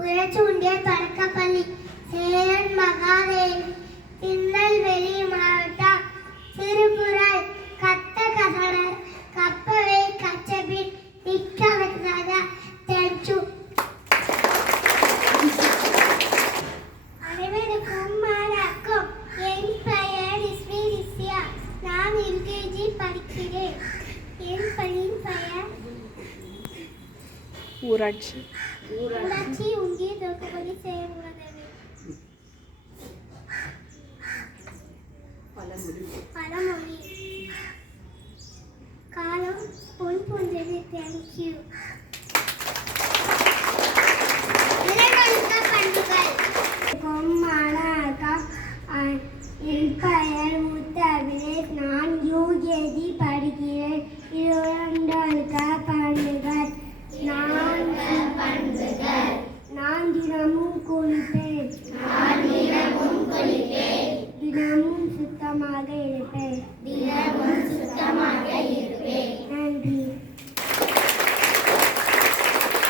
ഉരച്ചൂണ്ടിയ തടക്കപ്പള്ളി ചേരൻ മഹാദേവൻ തിന്നൽ വെളി മാവട്ട തിരുപുരാൽ കത്ത കഥകൾ കപ്പ ஊராட்சி ஊராட்சி ஊங்கே தோக்கபடி செய்ய முடியாது பலமொழி காலம் போய் போந்தது தேங்க் யூ நான் யோகி படிக்கிறேன் இருபதாம் நாள் காப்பா கொடுப்பேன் தினமும் சுத்தமாக இருப்பேன் தினமும்